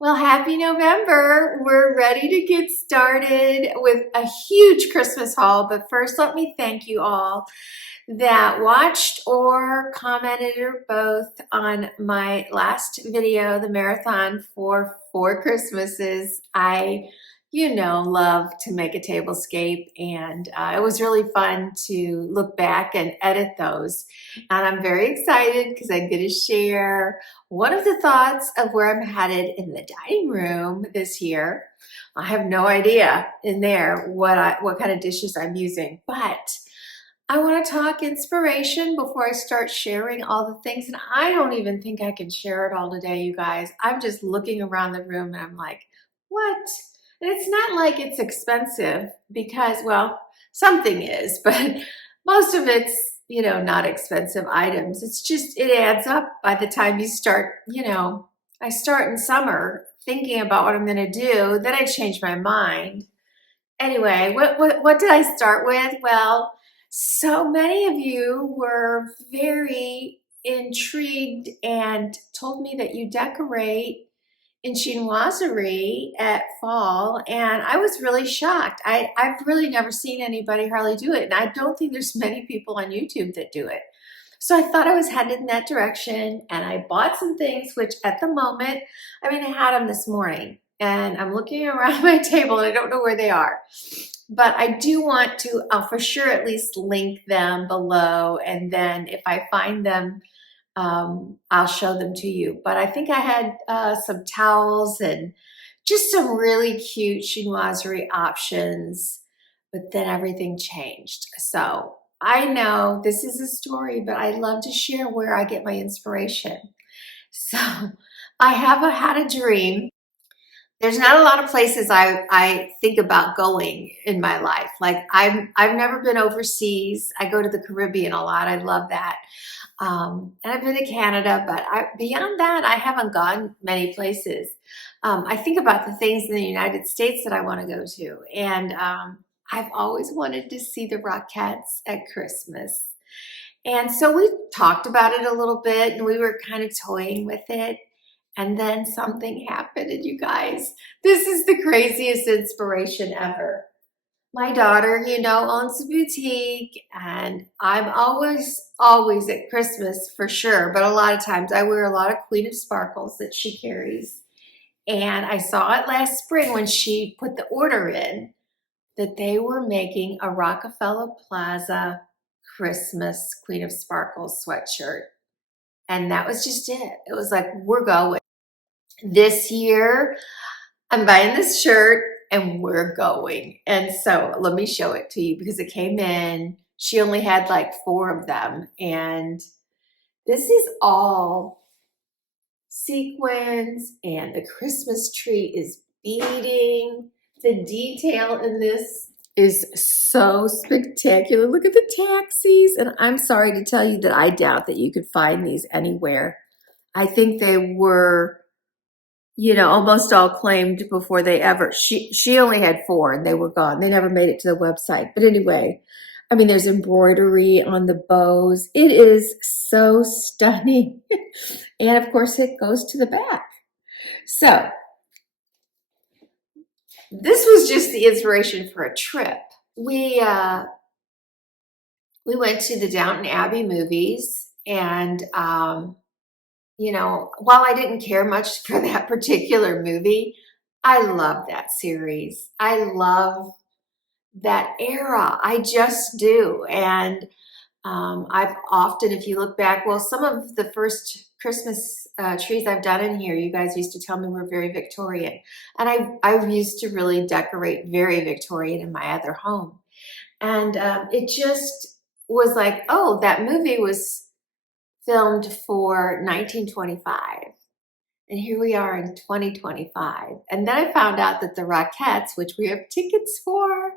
Well, happy November. We're ready to get started with a huge Christmas haul. But first, let me thank you all that watched or commented or both on my last video, the marathon for 4 Christmases. Love to make a tablescape, and it was really fun to look back and edit those. And I'm very excited because I'm going to share one of the thoughts of where I'm headed in the dining room this year. I have no idea in there what kind of dishes I'm using, but I want to talk inspiration before I start sharing all the things. And I don't even think I can share it all today, you guys. I'm just looking around the room and I'm like, what? And it's not like it's expensive because, well, something is, but most of it's, not expensive items. It's just, it adds up by the time you start, I start in summer thinking about what I'm going to do. Then I change my mind. Anyway, what did I start with? Well, so many of you were very intrigued and told me that you decorate in chinoiserie at fall, and I was really shocked. I've really never seen anybody hardly do it, and I don't think there's many people on YouTube that do it. So I thought I was headed in that direction, and I bought some things, which at the moment, I had them this morning, and I'm looking around my table, and I don't know where they are. But I do want to, for sure, at least link them below, and then if I find them, I'll show them to you. But I think I had some towels and just some really cute chinoiserie options, but then everything changed. So I know this is a story, but I love to share where I get my inspiration. So I had a dream. There's not a lot of places I think about going in my life. Like I've never been overseas. I go to the Caribbean a lot. I love that. And I've been to Canada, but beyond that, I haven't gone many places. I think about the things in the United States that I want to go to. And I've always wanted to see the Rockettes at Christmas. And so we talked about it a little bit, and we were kind of toying with it. And then something happened, and you guys, this is the craziest inspiration ever. My daughter, owns a boutique, and I'm always at Christmas for sure, but a lot of times I wear a lot of Queen of Sparkles that she carries. And I saw it last spring when she put the order in that they were making a Rockefeller Plaza Christmas Queen of Sparkles sweatshirt. And that was just it. It was like, we're going. This year, I'm buying this shirt and we're going. And so let me show it to you because it came in. She only had like 4 of them. And this is all sequins, and the Christmas tree is beading. The detail in this is so spectacular. Look at the taxis. And I'm sorry to tell you that I doubt that you could find these anywhere. I think they were almost all claimed before they ever, she only had 4 and they were gone. They never made it to the website. But anyway, there's embroidery on the bows. It is so stunning. And of course it goes to the back. So this was just the inspiration for a trip. We went to the Downton Abbey movies, and while I didn't care much for that particular movie, I love that series. I love that era. I just do. And I've often, if you look back, well, some of the first Christmas trees I've done in here, you guys used to tell me were very Victorian. And I used to really decorate very Victorian in my other home. And it just was like, oh, that movie was filmed for 1925. And here we are in 2025. And then I found out that the Rockettes, which we have tickets for,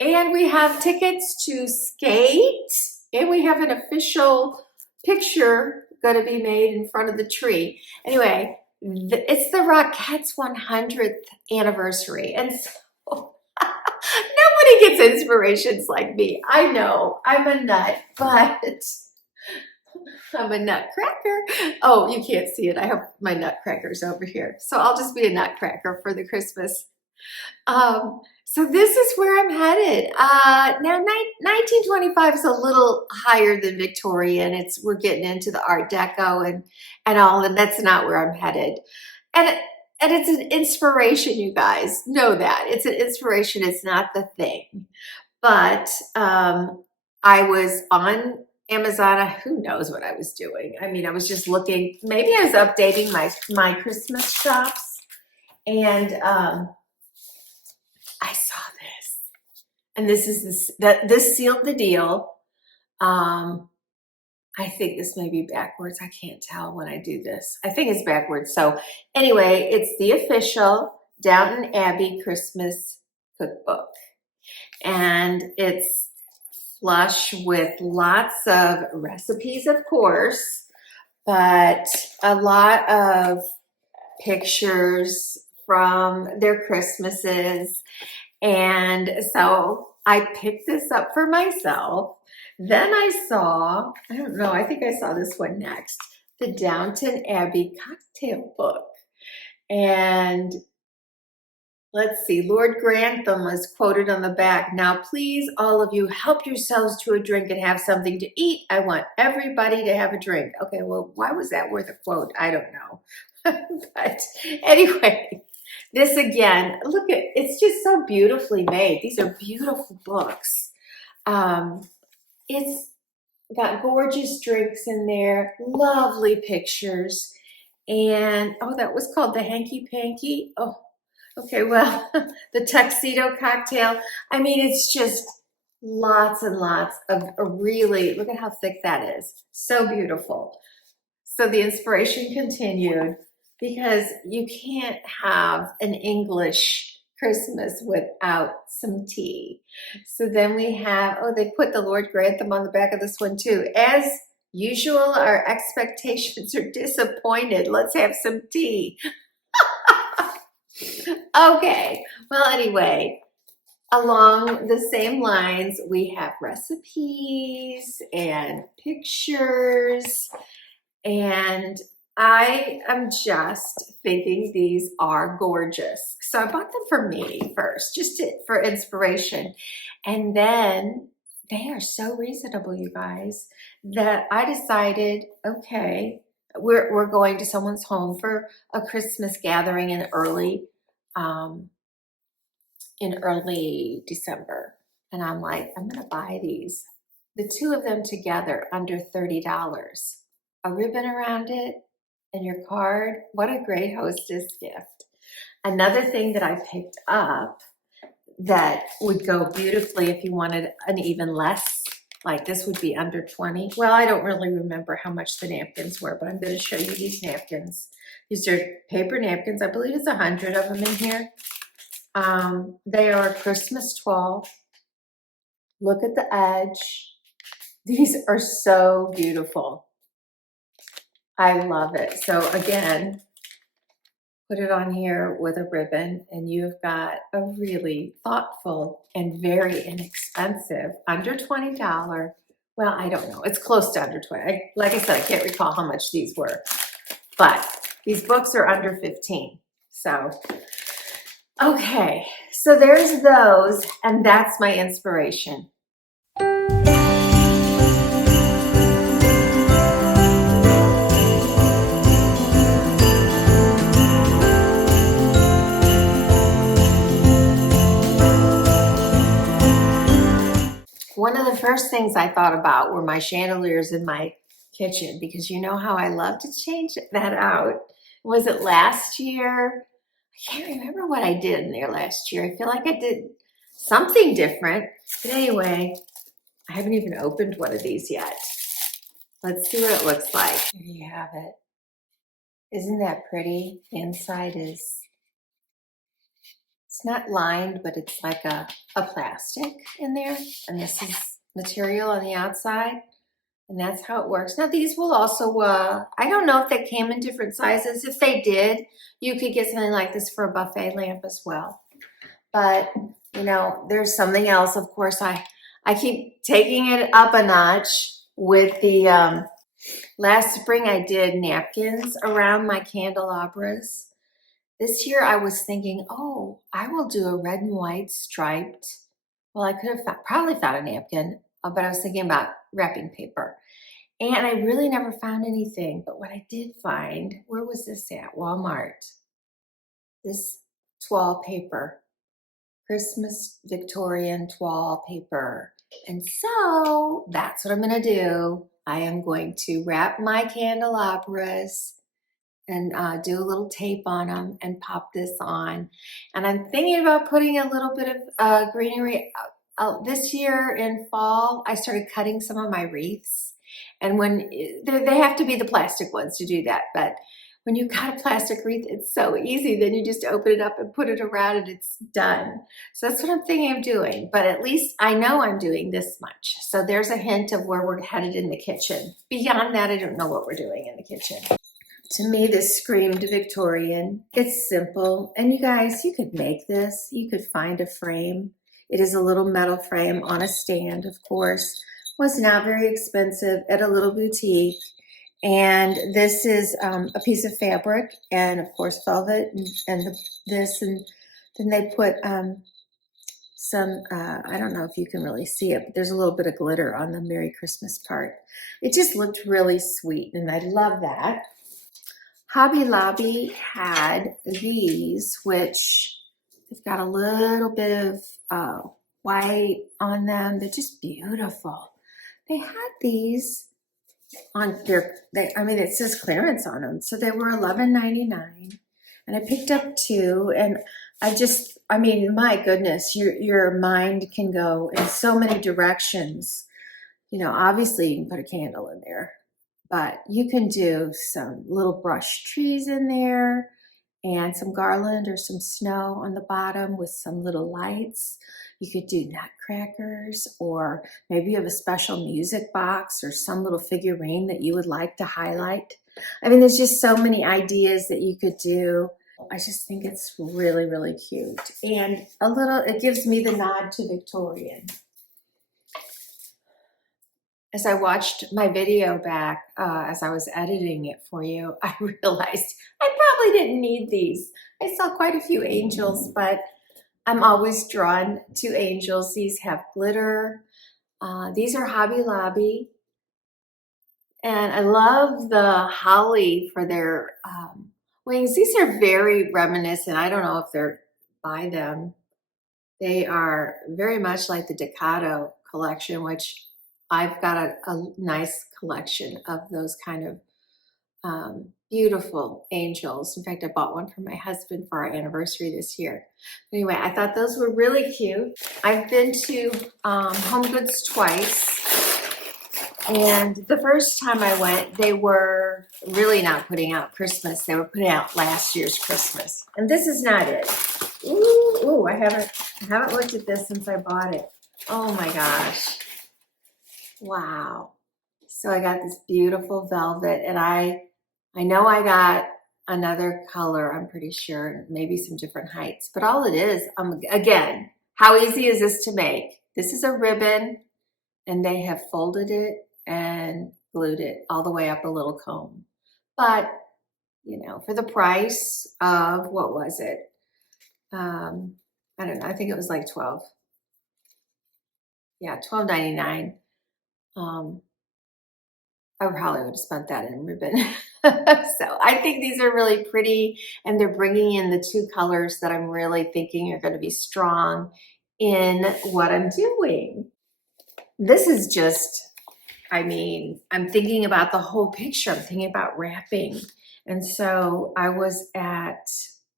and we have tickets to skate, and we have an official picture going to be made in front of the tree. Anyway, it's the Rockettes' 100th anniversary. And so nobody gets inspirations like me. I know, I'm a nut, but I'm a nutcracker. Oh, you can't see it. I have my nutcrackers over here. So I'll just be a nutcracker for the Christmas. So this is where I'm headed. Now 1925 is a little higher than Victorian. We're getting into the Art Deco and all, and that's not where I'm headed. And and it's an inspiration, you guys. Know that. It's an inspiration. It's not the thing. But I was on Amazon. Who knows what I was doing? I mean, I was just looking. Maybe I was updating my Christmas shops, and I saw this, and this sealed the deal. I think this may be backwards. I can't tell when I do this. I think it's backwards. So anyway, it's the official Downton Abbey Christmas cookbook, and it's flush with lots of recipes, of course, but a lot of pictures from their Christmases. And so I picked this up for myself. Then I saw, I don't know, I think I saw this one next, the Downton Abbey cocktail book. And let's see, Lord Grantham was quoted on the back. Now, please, all of you, help yourselves to a drink and have something to eat. I want everybody to have a drink. Okay, well, why was that worth a quote? I don't know. But anyway, this again, look at, it's just so beautifully made. These are beautiful books. It's got gorgeous drinks in there, lovely pictures. And, oh, that was called the Hanky Panky. Oh, okay, well, the tuxedo cocktail. I mean, it's just lots and lots of really, look at how thick that is. So beautiful. So the inspiration continued, because you can't have an English Christmas without some tea. So then we have, oh, they put the Lord Grantham on the back of this one too. As usual, our expectations are disappointed. Let's have some tea. Okay, well, anyway, along the same lines, we have recipes and pictures, and I am just thinking these are gorgeous. So I bought them for me first, for inspiration. And then they are so reasonable, you guys, that I decided, okay, we're going to someone's home for a Christmas gathering in early December. And I'm like, I'm gonna buy these. The two of them together under $30. A ribbon around it and your card. What a great hostess gift. Another thing that I picked up that would go beautifully if you wanted an even less, like this would be under 20. Well, I don't really remember how much the napkins were, but I'm going to show you these napkins. These are paper napkins. I believe it's 100 of them in here. They are Christmas 12. Look at the edge. These are so beautiful. I love it. So again, put it on here with a ribbon, and you've got a really thoughtful and very inexpensive, under $20. Well, I don't know. It's close to under 20. Like I said, I can't recall how much these were, but these books are under 15. So, okay. So there's those, and that's my inspiration. One of the first things I thought about were my chandeliers in my kitchen, because you know how I love to change that out. Was it last year? I can't remember what I did in there last year. I feel like I did something different. But anyway, I haven't even opened one of these yet. Let's see what it looks like. Here you have it. Isn't that pretty? The inside is, it's not lined, but it's like a plastic in there. And this is material on the outside. And that's how it works. Now these will also, I don't know if they came in different sizes. If they did, you could get something like this for a buffet lamp as well. But, you know, there's something else. Of course, I keep taking it up a notch with the Last spring I did napkins around my candelabras. This year I was thinking, oh, I will do a red and white striped. Well, I could have probably found a napkin, but I was thinking about wrapping paper. And I really never found anything. But what I did find, where was this at? Walmart. This toile paper, Christmas Victorian toile paper. And so that's what I'm going to do. I am going to wrap my candelabras and do a little tape on them and pop this on. And I'm thinking about putting a little bit of greenery. This year in fall, I started cutting some of my wreaths. And when they have to be the plastic ones to do that, but when you cut a plastic wreath, it's so easy. Then you just open it up and put it around and it's done. So that's what I'm thinking of doing. But at least I know I'm doing this much. So there's a hint of where we're headed in the kitchen. Beyond that, I don't know what we're doing in the kitchen. To me, this screamed Victorian. It's simple. And you guys, you could make this. You could find a frame. It is a little metal frame on a stand, of course. Was not very expensive at a little boutique. And this is a piece of fabric and, of course, velvet and this. And then they put some, I don't know if you can really see it, but there's a little bit of glitter on the Merry Christmas part. It just looked really sweet, and I love that. Hobby Lobby had these, which they've got a little bit of white on them. They're just beautiful. They had these on their, I mean, it says clearance on them. So they were $11.99, and I picked up two, and I mean, my goodness, your mind can go in so many directions. You know, obviously you can put a candle in there, but you can do some little brush trees in there and some garland or some snow on the bottom with some little lights. You could do nutcrackers, or maybe you have a special music box or some little figurine that you would like to highlight. I mean, there's just so many ideas that you could do. I just think it's really, really cute. And it gives me the nod to Victorian. As I watched my video back, as I was editing it for you, I realized I probably didn't need these. I saw quite a few angels, but I'm always drawn to angels. These have glitter. These are Hobby Lobby. And I love the holly for their wings. These are very reminiscent. I don't know if they're by them. They are very much like the Decado collection, which I've got a nice collection of those kind of beautiful angels. In fact, I bought one for my husband for our anniversary this year. Anyway, I thought those were really cute. I've been to Home Goods twice. And the first time I went, they were really not putting out Christmas. They were putting out last year's Christmas. And this is not it. Ooh, I haven't looked at this since I bought it. Oh my gosh. Wow. So I got this beautiful velvet, and I know I got another color, I'm pretty sure, maybe some different heights, but all it is, again, how easy is this to make? This is a ribbon, and they have folded it and glued it all the way up a little comb. But, you know, for the price of, what was it? I don't know, I think it was like 12. Yeah, $12.99. I probably would have spent that in ribbon. So I think these are really pretty, and they're bringing in the two colors that I'm really thinking are going to be strong in what I'm doing. This is just, I mean, I'm thinking about the whole picture. I'm thinking about wrapping. And so I was at,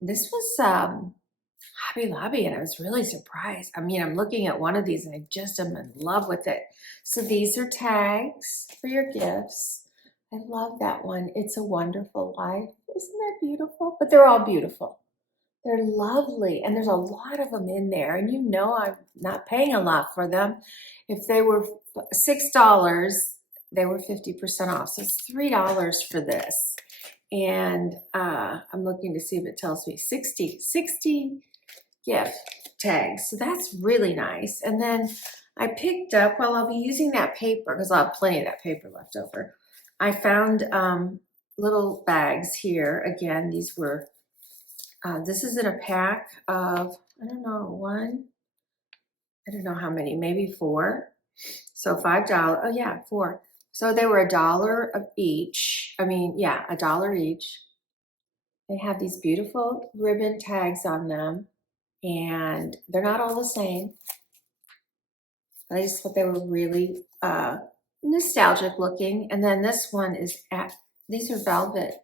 this was Hobby Lobby, and I was really surprised. I mean, I'm looking at one of these and I just am in love with it. So these are tags for your gifts. I love that one. It's a Wonderful Life. Isn't that beautiful? But they're all beautiful. They're lovely, and there's a lot of them in there, and you know I'm not paying a lot for them. If they were $6, they were 50% off, so it's $3 for this. And I'm looking to see if it tells me 60 gift tags, so that's really nice. And then I picked up, well, I'll be using that paper because I'll have plenty of that paper left over. I found little bags here. Again, these were, this is in a pack of, I don't know, I don't know how many, maybe 4. So $5, oh yeah, 4. So they were $1 of each. I mean, yeah, $1 each. They have these beautiful ribbon tags on them, and they're not all the same. But I just thought they were really nostalgic looking. And then this one is these are velvet.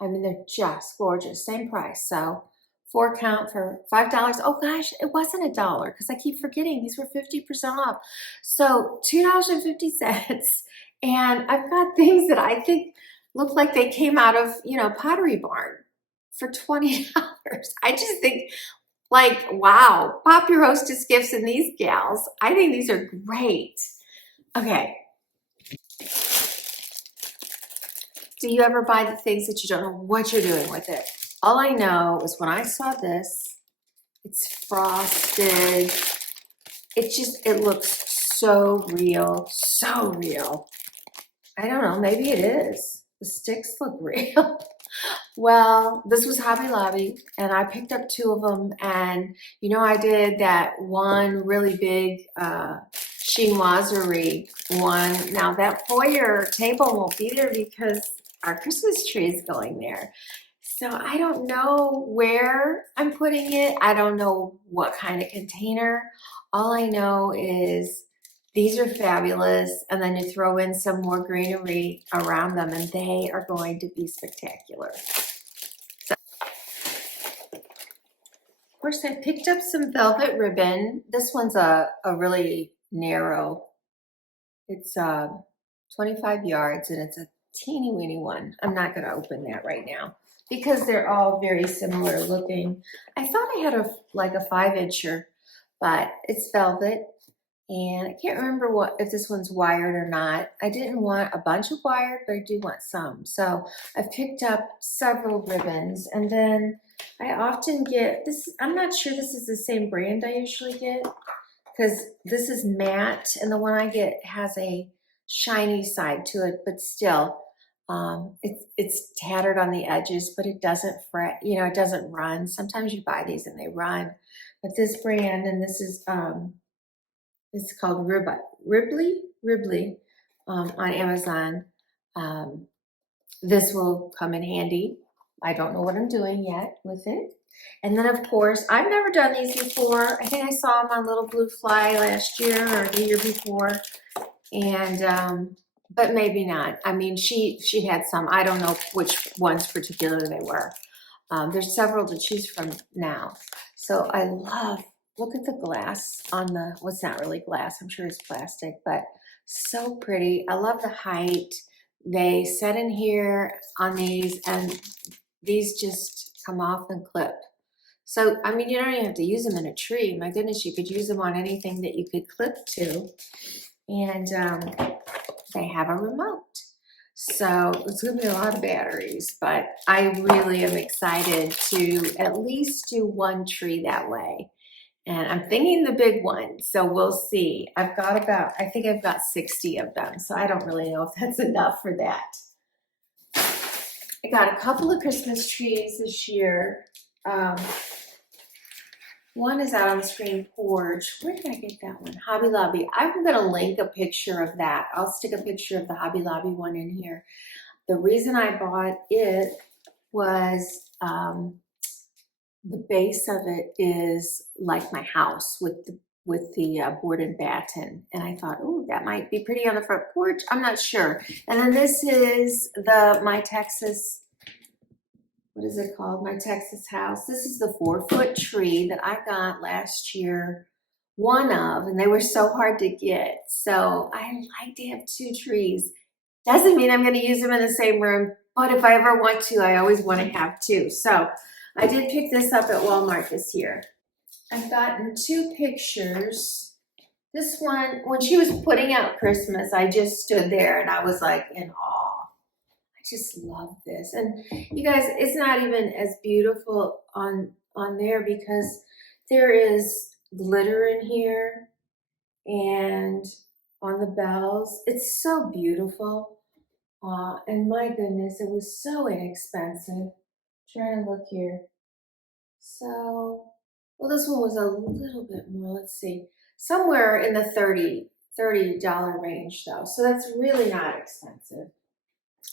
I mean, they're just gorgeous. Same price. So 4 count for $5. Oh gosh, it wasn't $1 because I keep forgetting these were 50% off. So $2.50. And I've got things that I think look like they came out of, Pottery Barn for $20. I just think, like, wow, pop your hostess gifts in these gals. I think these are great. Okay. Do you ever buy the things that you don't know what you're doing with it? All I know is when I saw this, it's frosted. It looks so real, so real. I don't know, maybe it is. The sticks look real. Well, this was Hobby Lobby, and I picked up 2 of them, and I did that one really big chinoiserie one. Now that foyer table won't be there because our Christmas tree is going there. So I don't know where I'm putting it. I don't know what kind of container. All I know is these are fabulous, and then you throw in some more greenery around them, and they are going to be spectacular. So, of course, I picked up some velvet ribbon. This one's a really narrow. It's 25 yards, and it's a teeny weeny one. I'm not going to open that right now because they're all very similar looking. I thought I had like a 5-incher, but it's velvet. And I can't remember if this one's wired or not. I didn't want a bunch of wired, but I do want some. So I picked up several ribbons, and then I often get this. I'm not sure this is the same brand I usually get because this is matte, and the one I get has a shiny side to it, but still, it's tattered on the edges, but it doesn't fret. It doesn't run. Sometimes you buy these and they run, but this brand, and this is it's called Ribley on Amazon. This will come in handy. I don't know what I'm doing yet with it. And then, of course, I've never done these before. I think I saw them on Little Blue Fly last year or the year before. And, but maybe not. I mean, she had some. I don't know which ones particularly they were. There's several to choose from now. So I love, look at the glass on the, well, it's not really glass, I'm sure it's plastic, but so pretty. I love the height. They set in here on these, and these just come off and clip. So, I mean, you don't even have to use them in a tree. My goodness, you could use them on anything that you could clip to. And they have a remote. So it's going to be a lot of batteries, but I really am excited to at least do one tree that way. And I'm thinking the big one, so we'll see. I think I've got 60 of them, so I don't really know if that's enough for that. I got a couple of Christmas trees this year. One is out on the screen porch. Where did I get that one? Hobby Lobby. I'm going to link a picture of that. I'll stick a picture of the Hobby Lobby one in here. The reason I bought it was the base of it is like my house with the board and batten. And I thought, oh, that might be pretty on the front porch. I'm not sure. And then this is my Texas, what is it called? My Texas house. This is the 4-foot tree that I got last year, one of, and they were so hard to get. So I like to have 2 trees. Doesn't mean I'm going to use them in the same room, but if I ever want to, I always want to have 2. So I did pick this up at Walmart this year. I've gotten 2 pictures. This one, when she was putting out Christmas, I just stood there and I was like in awe. I just love this. And you guys, it's not even as beautiful on there because there is glitter in here and on the bells. It's so beautiful. And my goodness, it was so inexpensive. Trying to look here. So, well, this one was a little bit more. Let's see. Somewhere in the $30 range though. So that's really not expensive.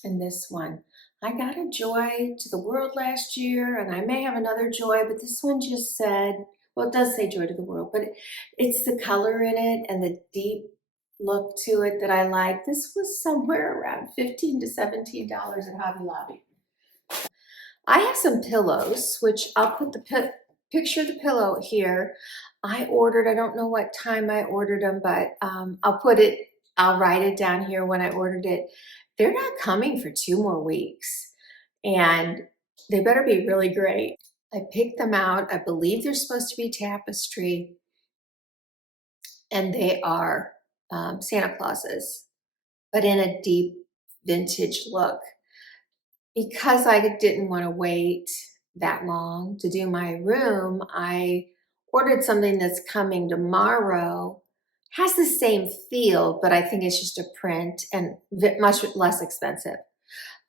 And this one, I got a Joy to the World last year, and I may have another Joy, but this one just said, well, it does say Joy to the World, but it's the color in it and the deep look to it that I like. This was somewhere around $15 to $17 at Hobby Lobby. I have some pillows, which I'll put the picture of the pillow here. I ordered, I don't know what time I ordered them, but I'll write it down here when I ordered it. They're not coming for 2 more weeks, and they better be really great. I picked them out. I believe they're supposed to be tapestry, and they are Santa Clauses, but in a deep vintage look. Because I didn't want to wait that long to do my room, I ordered something that's coming tomorrow. Has the same feel, but I think it's just a print and much less expensive.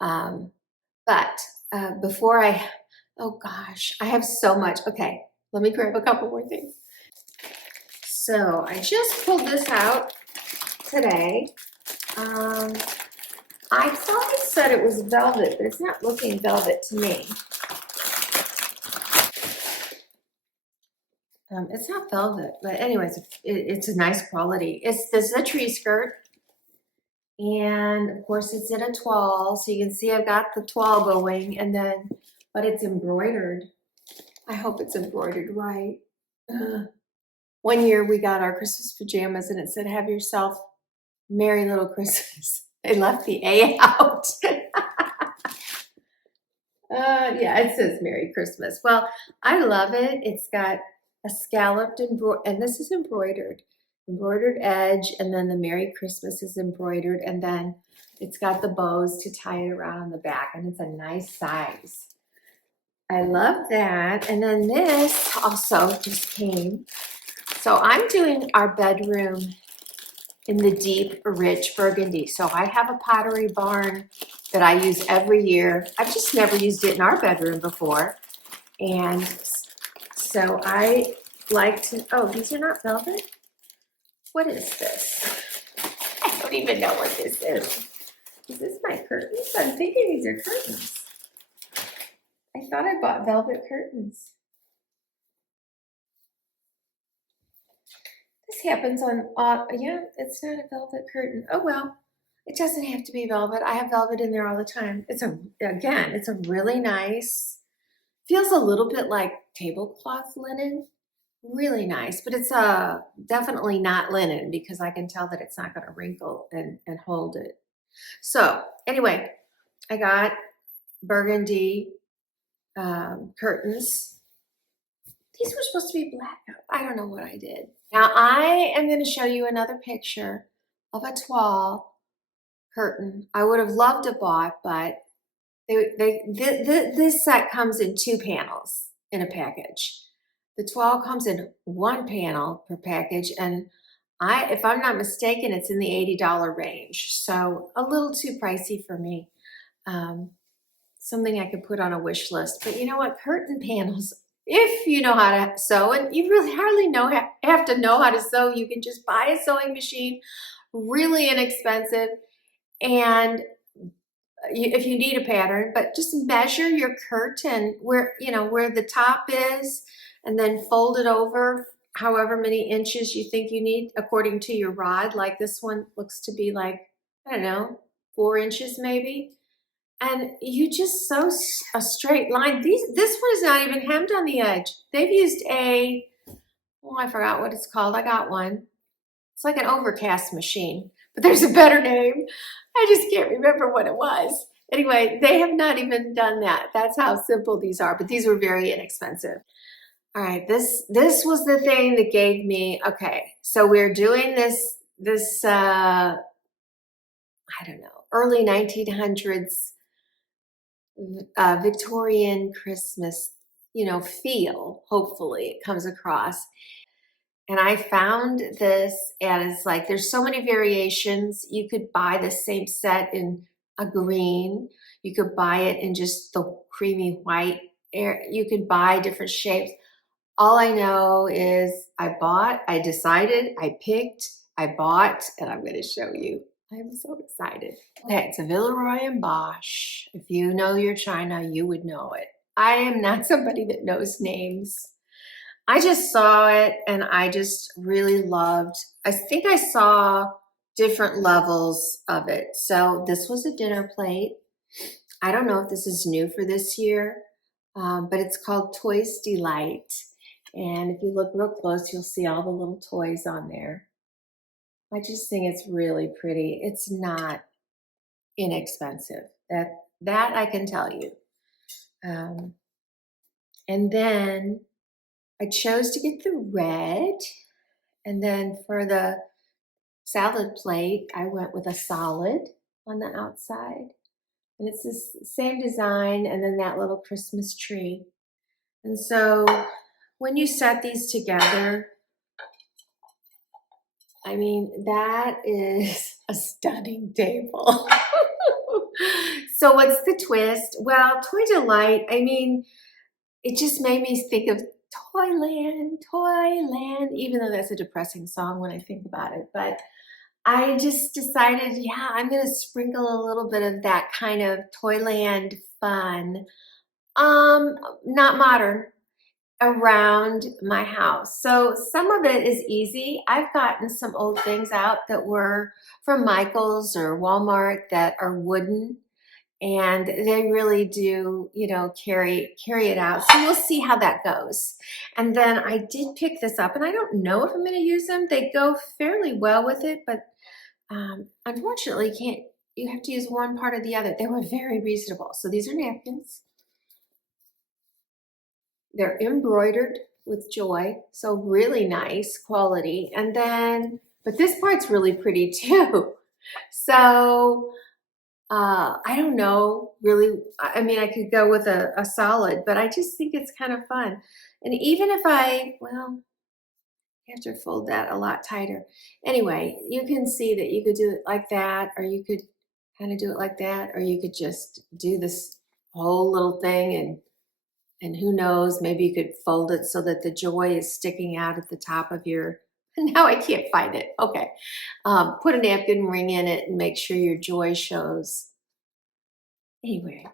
Um, but before oh gosh, I have so much. Okay, let me grab a couple more things. So I just pulled this out today. I thought it said it was velvet, but it's not looking velvet to me. It's not velvet, but anyways, it's a nice quality. This is a tree skirt, and of course it's in a toile, so you can see I've got the toile going, but it's embroidered. I hope it's embroidered right. One year we got our Christmas pajamas, and it said, "Have yourself Merry Little Christmas." They left the A out. Yeah, it says Merry Christmas. Well, I love it. It's got a scalloped and this is embroidered edge, and then the Merry Christmas is embroidered, and then it's got the bows to tie it around on the back, and it's a nice size. I love that. And then this also just came. So I'm doing our bedroom in the deep, rich burgundy. So I have a Pottery Barn that I use every year. I've just never used it in our bedroom before. And so I like to, oh, these are not velvet? What is this? I don't even know what this is. Is this my curtains? I'm thinking these are curtains. I thought I bought velvet curtains. This happens on, yeah, it's not a velvet curtain. Oh well, it doesn't have to be velvet. I have velvet in there all the time. It's a really nice, feels a little bit like tablecloth linen. Really nice, but it's definitely not linen because I can tell that it's not going to wrinkle and hold it. So anyway, I got burgundy curtains. These were supposed to be black. I don't know what I did. Now I am going to show you another picture of a toile curtain. I would have loved to bought, but this set comes in 2 panels in a package. The toile comes in 1 panel per package, and if I'm not mistaken, it's in the $80 range. So a little too pricey for me. Something I could put on a wish list. But you know what? Curtain panels, if you know how to sew, and you really hardly have to know how to sew, you can just buy a sewing machine, really inexpensive, and if you need a pattern, but just measure your curtain where the top is, and then fold it over however many inches you think you need according to your rod. Like this one looks to be like, I don't know, 4 inches maybe. And you just sew a straight line. This one is not even hemmed on the edge. They've used I forgot what it's called. I got one. It's like an overcast machine, but there's a better name. I just can't remember what it was. Anyway, they have not even done that. That's how simple these are, but these were very inexpensive. All right, this was the thing that gave me, okay, so we're doing this I don't know, early 1900s Victorian Christmas, feel, hopefully it comes across. And I found this, and it's like there's so many variations. You could buy the same set in a green. You could buy it in just the creamy white. You could buy different shapes. All I know is I decided, I picked, I bought, and I'm going to show you. I'm so excited. Okay, it's a Villeroy and Bosch. If you know your China, you would know it. I am not somebody that knows names. I just saw it and I just really loved. I think I saw different levels of it. So this was a dinner plate. I don't know if this is new for this year, but it's called Toys Delight. And if you look real close, you'll see all the little toys on there. I just think it's really pretty. It's not inexpensive. That I can tell you. And then I chose to get the red. And then for the salad plate, I went with a solid on the outside. And it's the same design, and then that little Christmas tree. And so when you set these together, I mean, that is a stunning table. So what's the twist? Well, Toy Delight, I mean, it just made me think of Toyland, Toyland, even though that's a depressing song when I think about it. But I just decided, yeah, I'm going to sprinkle a little bit of that kind of Toyland fun, not modern, around my house. So some of it is easy. I've gotten some old things out that were from Michael's or Walmart that are wooden, and they really do, you know, carry it out. So we'll see how that goes. And then I did pick this up, and I don't know if I'm going to use them. They go fairly well with it, but unfortunately, you have to use one part or the other. They were very reasonable. So these are napkins. They're embroidered with joy, so really nice quality. And then, but this part's really pretty too. So I don't know, really. I mean, I could go with a solid, but I just think it's kind of fun. And even if well, you have to fold that a lot tighter. Anyway, you can see that you could do it like that, or you could kind of do it like that, or you could just do this whole little thing, and who knows, maybe you could fold it so that the joy is sticking out at the top of your, now I can't find it. Okay. Put a napkin ring in it and make sure your joy shows. Anyway,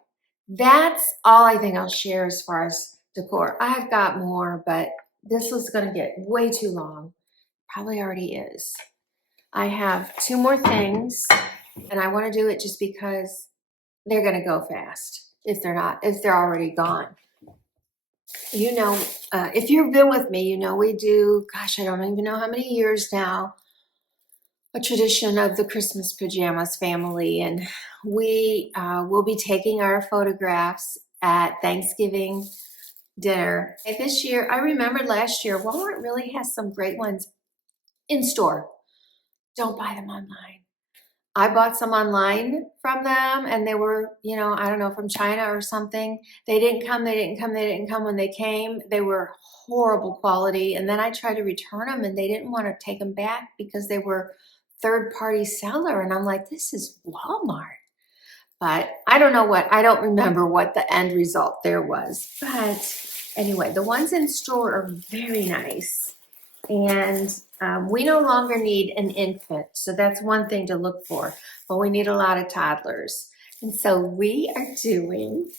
that's all I think I'll share as far as decor. I've got more, but this was going to get way too long. Probably already is. I have 2 more things, and I want to do it just because they're going to go fast if they're already gone. You know, if you've been with me, you know we do, gosh, I don't even know how many years now, a tradition of the Christmas pajamas family, and we will be taking our photographs at Thanksgiving dinner. And this year, I remembered last year, Walmart really has some great ones in store. Don't buy them online. I bought some online from them, and they were, you know, I don't know, from China or something. They didn't come when they came. They were horrible quality. And then I tried to return them, and they didn't want to take them back because they were third-party seller. And I'm like, this is Walmart. But I don't remember what the end result there was. But anyway, the ones in store are very nice. And we no longer need an infant. So that's one thing to look for. But we need a lot of toddlers. And so we are doing,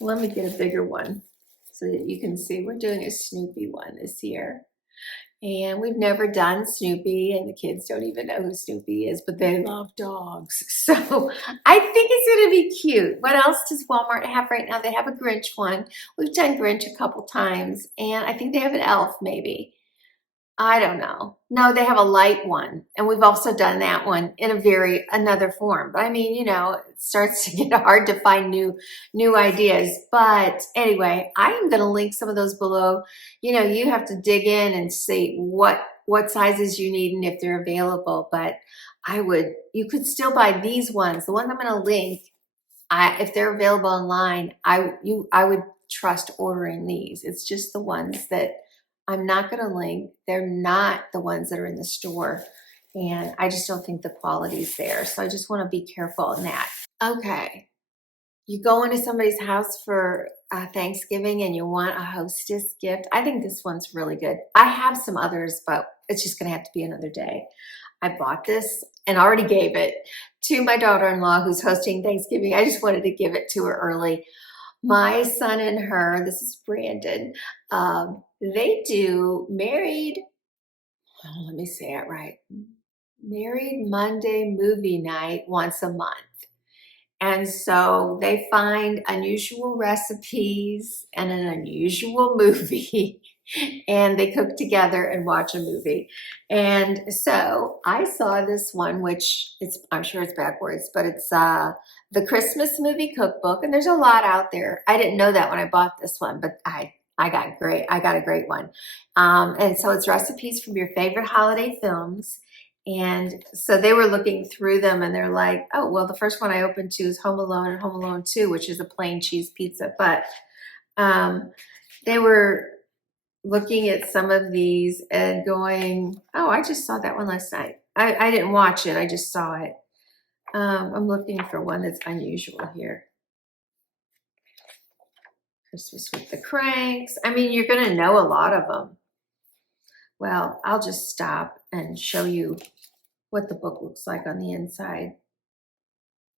let me get a bigger one so that you can see. We're doing a Snoopy one this year. And we've never done Snoopy, and the kids don't even know who Snoopy is, but they love dogs. So I think it's going to be cute. What else does Walmart have right now? They have a Grinch one. We've done Grinch a couple times, and I think they have an elf maybe. I don't know. No, they have a light one, and we've also done that one in another form. But I mean, you know, it starts to get hard to find new ideas. But anyway, I am going to link some of those below. You know, you have to dig in and see what sizes you need and if they're available. But you could still buy these ones. The ones I'm going to link, if they're available online, I would trust ordering these. It's just the ones that I'm not going to link. They're not the ones that are in the store. And I just don't think the quality's there. So I just want to be careful in that. Okay. You go into somebody's house for Thanksgiving and you want a hostess gift. I think this one's really good. I have some others, but it's just going to have to be another day. I bought this and already gave it to my daughter-in-law who's hosting Thanksgiving. I just wanted to give it to her early. My son and her, this is Brandon, they do married, oh, let me say it right, married Monday movie night once a month. And so they find unusual recipes and an unusual movie and they cook together and watch a movie. And so I saw this one, which I'm sure it's backwards, but it's the Christmas movie cookbook. And there's a lot out there. I didn't know that when I bought this one, but I got a great one. And so it's recipes from your favorite holiday films. And so they were looking through them and they're like, oh, well, the first one I opened to is Home Alone and Home Alone 2, which is a plain cheese pizza. But they were looking at some of these and going, oh, I just saw that one last night. I didn't watch it. I just saw it. I'm looking for one that's unusual here. Christmas with the Cranks. I mean, you're going to know a lot of them. Well, I'll just stop and show you what the book looks like on the inside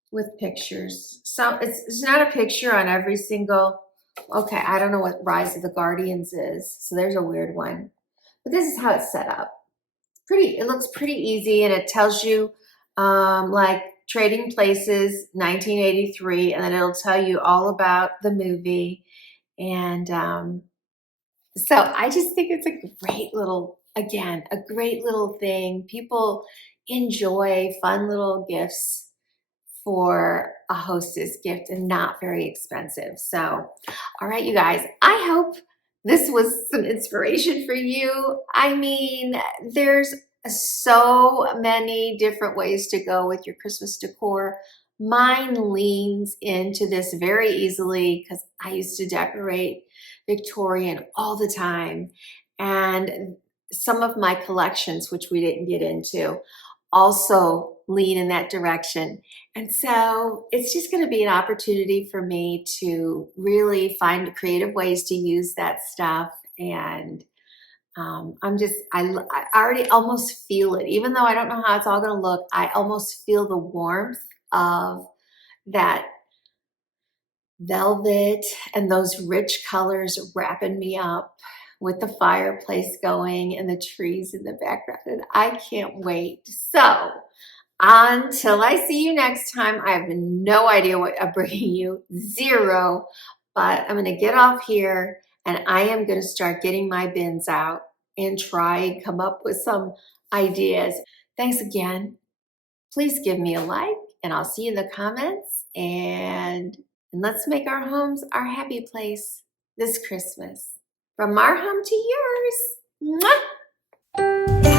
with pictures. So it's not a picture on every single, okay, I don't know what Rise of the Guardians is. So there's a weird one. But this is how it's set up. It looks pretty easy and it tells you like Trading Places 1983 and then it'll tell you all about the movie. And so I just think it's a great little, again, a great little thing. People enjoy fun little gifts for a hostess gift and not very expensive. So, all right, you guys, I hope this was some inspiration for you. I mean, there's so many different ways to go with your Christmas decor. Mine leans into this very easily because I used to decorate Victorian all the time. And some of my collections, which we didn't get into, also lean in that direction. And so it's just going to be an opportunity for me to really find creative ways to use that stuff. And I already almost feel it, even though I don't know how it's all going to look. I almost feel the warmth of that velvet and those rich colors wrapping me up with the fireplace going and the trees in the background. And I can't wait. So until I see you next time, I have no idea what I'm bringing you, zero, but I'm going to get off here and I am going to start getting my bins out and try and come up with some ideas. Thanks again. Please give me a like and I'll see you in the comments and let's make our homes our happy place this Christmas. From our home to yours. Mwah!